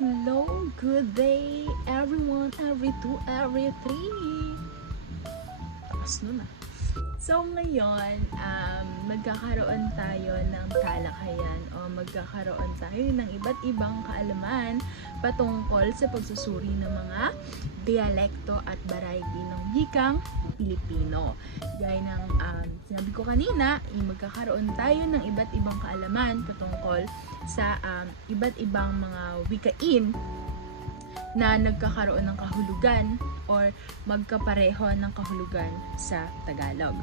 Hello, good day, everyone, every two, every three. Taas nun ah. So ngayon, um, magkakaroon tayo ng talakayan o magkakaroon tayo ng iba't ibang kaalaman patungkol sa pagsusuri ng mga dialekto at variety ng wikang Pilipino. Gaya ng um, sinabi ko kanina, magkakaroon tayo ng iba't ibang kaalaman patungkol sa um, iba't ibang mga wikain na nagkakaroon ng kahulugan or magkapareho ng kahulugan sa Tagalog.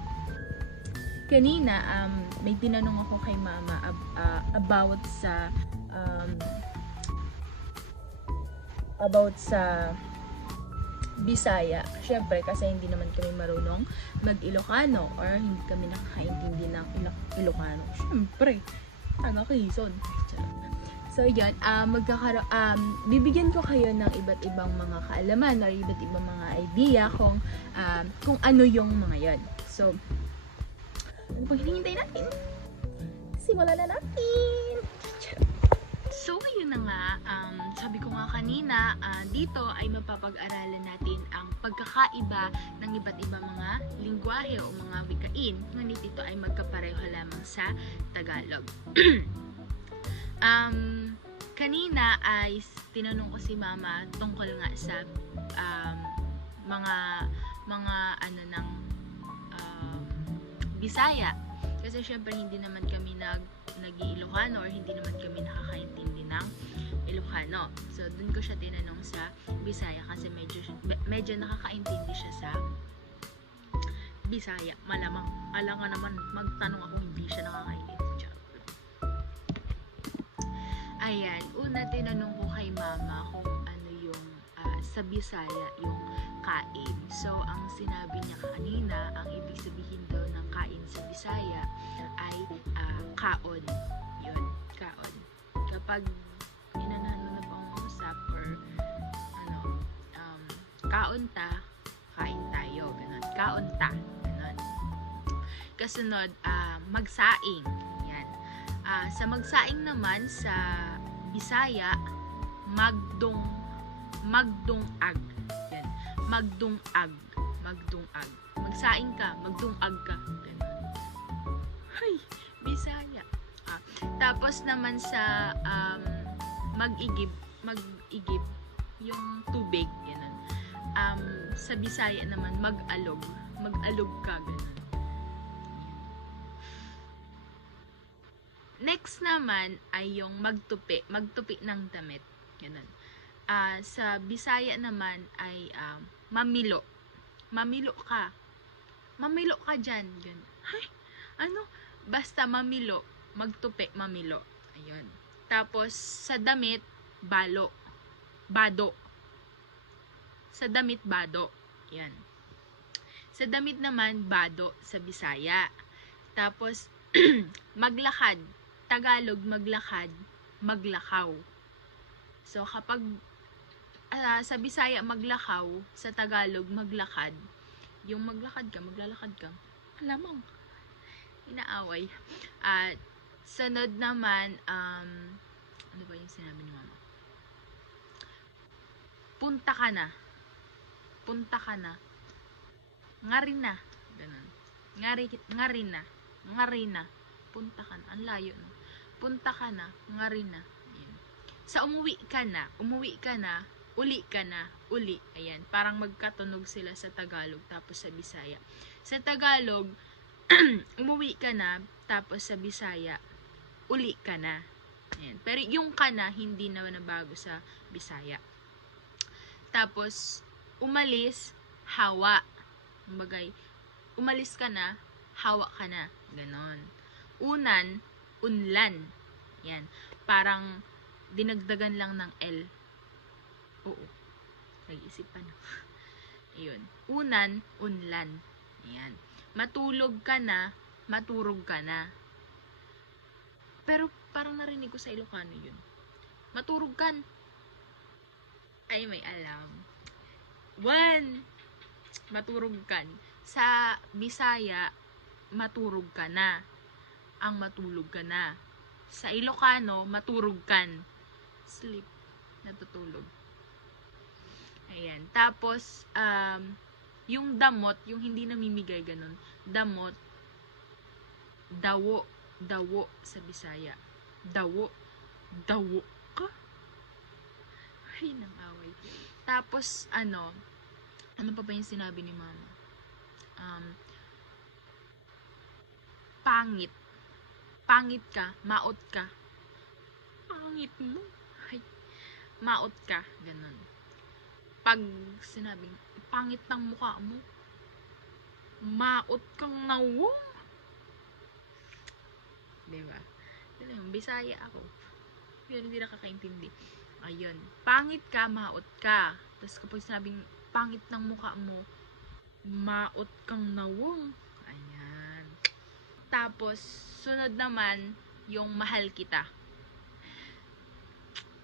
Kanina, um, may tinanong ako kay mama ab- ah, about sa um, about sa Bisaya. Siyempre, kasi hindi naman kami marunong mag-Ilocano or hindi kami nakakaintindi ng Ilo- Ilocano. Siyempre, taga Quezon. So, yun, ah magkakaro um, bibigyan ko kayo ng iba't ibang mga kaalaman or iba't ibang mga idea kung, um, kung ano yung mga yon. So, ano pang hinihintay natin? Simulan na natin! So, yun na nga, um, sabi ko nga kanina, ah, dito ay mapapag-aralan natin ang pagkakaiba ng iba't ibang mga lingwahe o mga wikain, ngunit ito ay magkapareho lamang sa Tagalog. um, kanina ay tinanong ko si mama tungkol nga sa um, mga mga ano ng um, Bisaya. Kasi syempre hindi naman kami nag nag-Ilocano or hindi naman kami nakakaintindi ng Ilocano. So dun ko siya tinanong sa Bisaya kasi medyo me- medyo nakakaintindi siya sa Bisaya. Malamang. Alam nga naman magtanong ako hindi siya nakakaintindi. Ayan, una tinanong ko kay mama kung ano yung ah, sa Bisaya yung kain. So, ang sinabi niya kanina, ang ibig sabihin daw sa Bisaya ay ah, kaon. Yun, kaon. Kapag inanahan mo na pang-usap or ano, um, kaon ta, kain tayo. Ganun. Kaon ta. Ganun. Kasunod, ah, magsaing. Yan. Ah, sa magsaing naman sa Bisaya, magdung magdungag. Yan. Magdungag. Magdungag. Magsaing ka, magdungag ka. Hay, Bisaya. Ah, tapos naman sa um, mag-igib, mag-igib, yung tubig, ganun. Um, sa Bisaya naman, mag-alog. Mag-alog ka, ganun. Next naman ay yung magtupi, magtupi ng damit. Ganun. Ah, sa Bisaya naman ay um, mamilo. Mamilo ka. Mamilo ka dyan. Ganun. Ay, ano? Basta mamilo. Magtupi, mamilo. Ayun. Tapos, sa damit, balo. Bado. Sa damit, bado. Yan. Sa damit naman, bado sa Bisaya. Tapos, maglakad. Tagalog, maglakad, maglakaw. So, kapag ah, sa Bisaya maglakaw, sa Tagalog maglakad, yung maglakad ka, maglalakad ka, alamang, inaaway. At, sunod naman, um, ano ba yung sinabi ni mama? Punta ka na. Punta ka na. Ngari na. Ganun. Ngari, ngari na. Ngari na. Punta ka na. Ang layo, no? Punta ka na. Ngari na. Ayan. Sa umuwi ka na. Umuwi ka na. Uli ka na. Uli. Ayan. Parang magkatunog sila sa Tagalog tapos sa Bisaya. Sa Tagalog, umuwi ka na tapos sa Bisaya, uli ka na. Ayan. Pero yung ka na, hindi na nabago sa Bisaya. Tapos, umalis, hawa. Bagay, umalis ka na, hawa ka na. Ganon. Unan, unlan. Yan. Parang dinagdagan lang ng L. Oo. Nag-isip. Ayun. Unan, unlan. Ayan. Matulog ka na, maturog ka na. Pero parang narinig ko sa Ilocano yun. Maturog kan. Ay, may alam. One, maturog kan. Sa Bisaya, maturog ka na. Ang matulog ka na. Sa Ilocano, maturog kan. Sleep. natutulog. Ayan. Tapos, um, yung damot, yung hindi namimigay ganun, damot, dawo, dawo sa Bisaya. Dawo, dawo ka? Ay, nang away. Tapos, ano, ano pa ba yung sinabi ni mama? Um, pangit. Pangit ka, maot ka. Pangit mo. Ay, maot ka. Ganon. Pag sinabing, pangit ng mukha mo, maot kang nawong. Diba? Yun yung Bisaya ako. Yun, hindi nakakaintindi. Ayun. Pangit ka, maot ka. Tapos kapag sinabing, pangit ng mukha mo, maot kang nawong. Ayan. Tapos, sunod naman, yung mahal kita.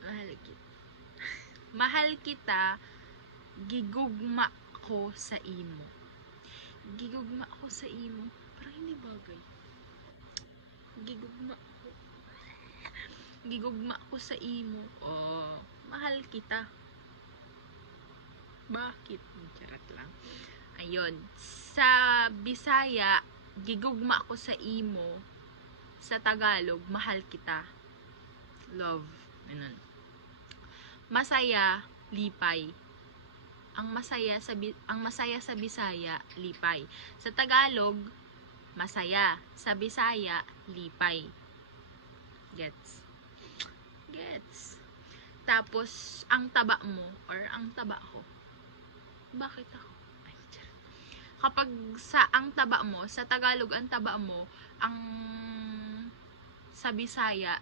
Mahal kita. mahal kita, gigugma ko sa imo. Gigugma ko sa imo. Parang hindi bagay. Gigugma ko. Gigugma ko sa imo. Oh, mahal kita. Bakit? Charot lang. Ayun. Sa Bisaya, gigugma ko sa imo. Sa Tagalog, mahal kita. Love. Ganun. Masaya, lipay. Ang masaya sa ang masaya sa Bisaya, lipay. Sa Tagalog, masaya. Sa Bisaya, lipay. Gets? Gets. Tapos, ang taba mo, or ang taba ko. Bakit ako? Ay. Kapag sa ang taba mo, sa Tagalog ang taba mo, ang sa Bisaya,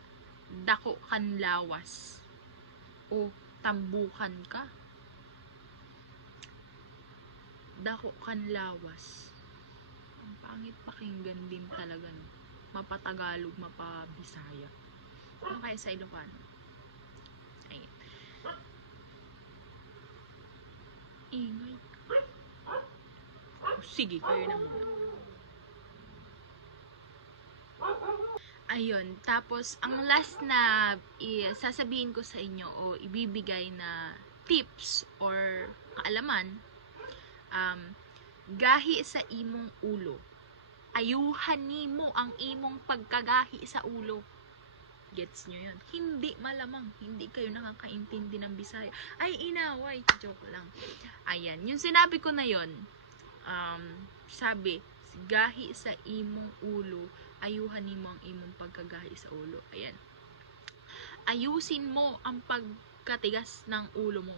dako kan lawas. O tambukan ka. Dako kan lawas. Ang pangit pakinggan din talaga. No? Mapatagalog, mapabisaya. Ano kaya sa Ilocano? Ayun. Ingay. Oh, sige, kayo na muna. Ayun, tapos ang last na sasabihin ko sa inyo o ibibigay na tips or kaalaman, um, gahi sa imong ulo. Ayuhan nimo ang imong pagkagahi sa ulo. Gets nyo yun? Hindi malamang. Hindi kayo nakakaintindi ng Bisaya. Ay, inaway. Joke lang. Ayan. Yung sinabi ko na yon um, sabi, gahi sa imong ulo, ayuhan nimo ang imong pagkagahi sa ulo. Ayan. Ayusin mo ang pagkatigas ng ulo mo.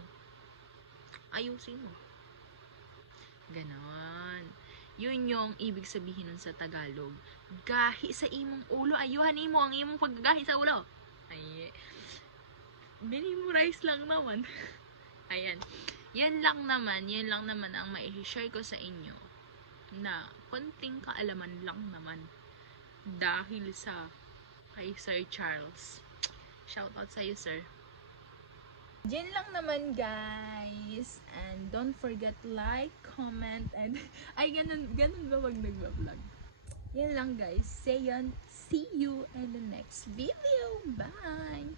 Ayusin mo. Ganon. Yun yung ibig sabihin nun sa Tagalog. Gahi sa imong ulo. Ayuhan nimo ang imong pagkagahi sa ulo. Ay, minimorize lang naman. Ayan. Yan lang naman, yan lang naman ang mai-share ko sa inyo na konting kaalaman lang naman dahil sa kay Sir Charles. Shout out sa iyo, sir. Diyan lang naman, guys. And don't forget like, comment, and... Ay, ganun, ganun ba wag nagbablog? Yan lang, guys. Say yan. See you in the next video. Bye!